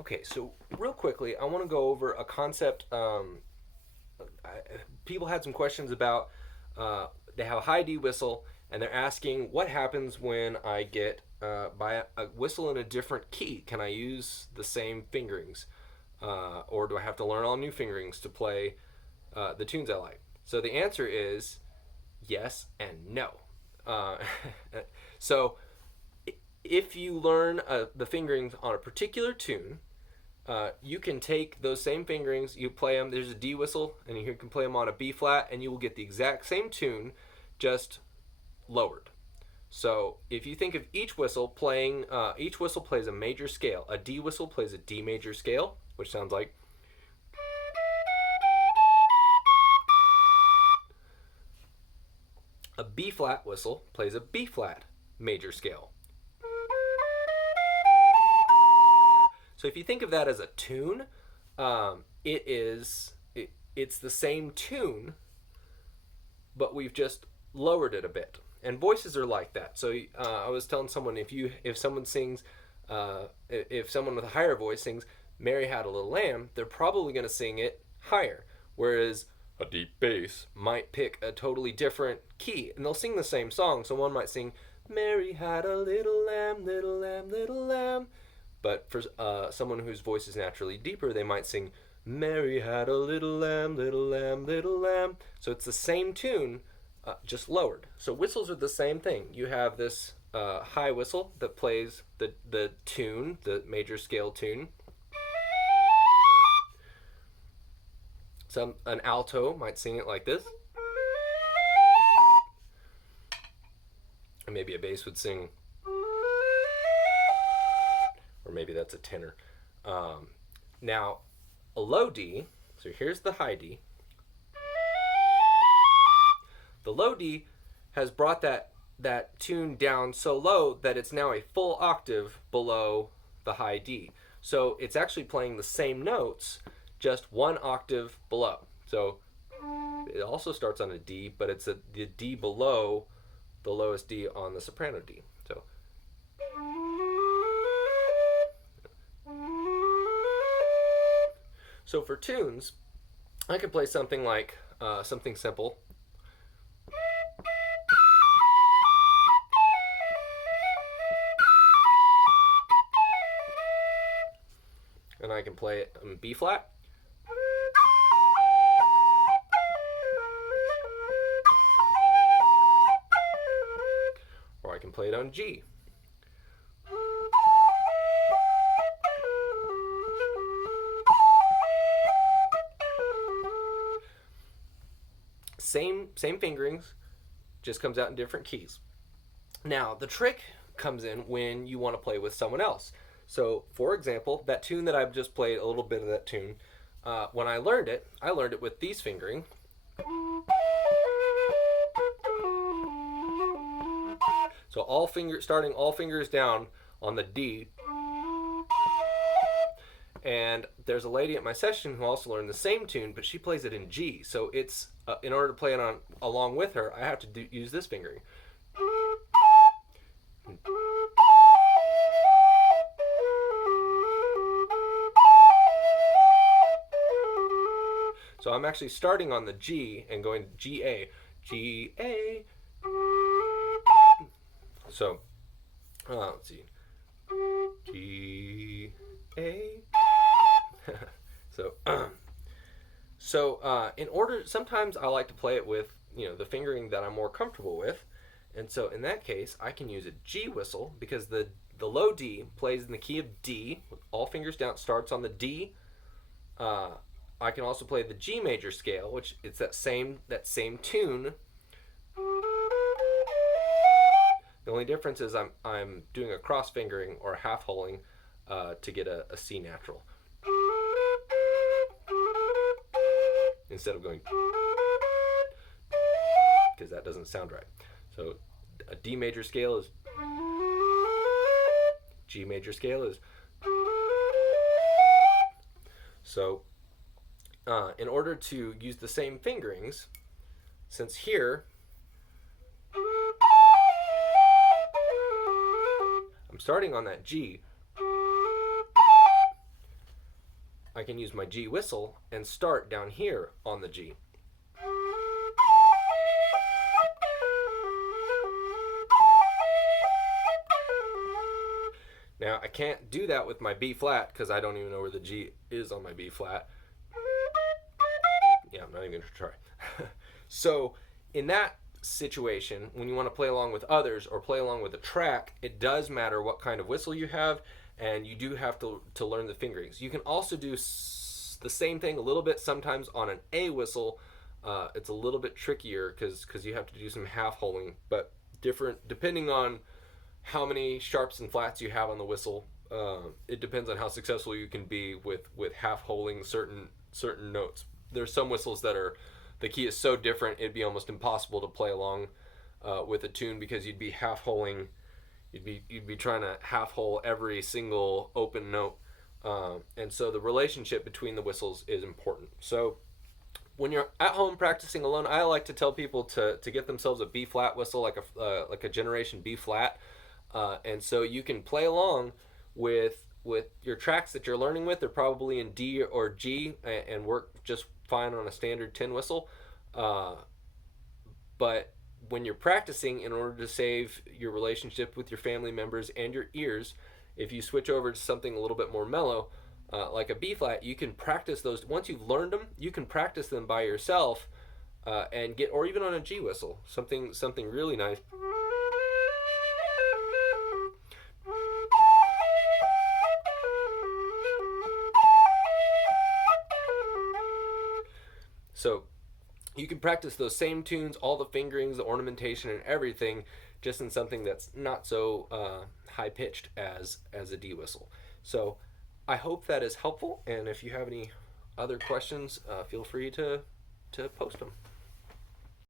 Okay, so real quickly, I want to go over a concept. People had some questions about. They have a high D whistle, and they're asking what happens when I get by a whistle in a different key. Can I use the same fingerings, or do I have to learn all new fingerings to play the tunes I like? So the answer is yes and no. Uh, so if you learn the fingerings on a particular tune, you can take those same fingerings, you play them. There's a D whistle, and you can play them on a B flat, and you will get the exact same tune, just lowered. So if you think of each whistle plays a major scale. A D whistle plays a D major scale, which sounds like. A B flat whistle plays a B flat major scale. So if you think of that as a tune, it's the same tune, but we've just lowered it a bit. And voices are like that. So I was telling someone if someone sings, if someone with a higher voice sings "Mary Had a Little Lamb," they're probably going to sing it higher. Whereas a deep bass might pick a totally different key, and they'll sing the same song. So one might sing "Mary had a little lamb, little lamb, little lamb," but for someone whose voice is naturally deeper, they might sing "Mary had a little lamb, little lamb, little lamb." So it's the same tune, just lowered. So whistles are the same thing. You have this high whistle that plays the tune, the major scale tune. An alto might sing it like this, and maybe a bass would sing, or maybe that's a tenor. Now, a low D. So here's the high D. The low D has brought that tune down so low that it's now a full octave below the high D. So it's actually playing the same notes, just one octave below. So it also starts on a D, but it's the D below the lowest D on the soprano D. So for tunes, I could play something like something simple. And I can play it in B flat. Or I can play it on G. Same fingerings, just comes out in different keys. Now, the trick comes in when you want to play with someone else. So, for example, that tune that I've just played, a little bit of that tune, when I learned it with these fingering. So starting all fingers down on the D. And there's a lady at my session who also learned the same tune, but she plays it in G. So it's in order to play it along with her, I have to use this fingering. So I'm actually starting on the G and going G A, G A. So let's see, G A. So in order, sometimes I like to play it with the fingering that I'm more comfortable with, and so in that case I can use a G whistle because the low D plays in the key of D, with all fingers down, starts on the D. I can also play the G major scale, which it's that same tune. The only difference is I'm doing a cross fingering or half holing to get a C natural, instead of going, because that doesn't sound right. So a D major scale is, G major scale is. So in order to use the same fingerings, since here I'm starting on that G, I can use my G whistle and start down here on the G. Now, I can't do that with my B flat because I don't even know where the G is on my B flat. Yeah, I'm not even going to try. So, in that situation, when you want to play along with others or play along with a track, it does matter what kind of whistle you have, and you do have to learn the fingerings. You can also do the same thing a little bit sometimes on an A whistle. It's a little bit trickier because you have to do some half-holing, but different depending on how many sharps and flats you have on the whistle. It depends on how successful you can be with half-holing certain notes. There's some whistles that the key is so different it'd be almost impossible to play along with a tune because you'd be half-holing. You'd be trying to half-hole every single open note, and so the relationship between the whistles is important. So when you're at home practicing alone, I like to tell people to get themselves a B flat whistle, like a generation B flat. And so you can play along with your tracks that you're learning with. They're probably in D or G and work just fine on a standard tin whistle. But when you're practicing, in order to save your relationship with your family members and your ears, if you switch over to something a little bit more mellow, like a B flat, you can practice those. Once you've learned them, you can practice them by yourself and get, or even on a G whistle, something really nice. So you can practice those same tunes, all the fingerings, the ornamentation, and everything, just in something that's not so high pitched as a D whistle. So I hope that is helpful, and if you have any other questions, feel free to post them.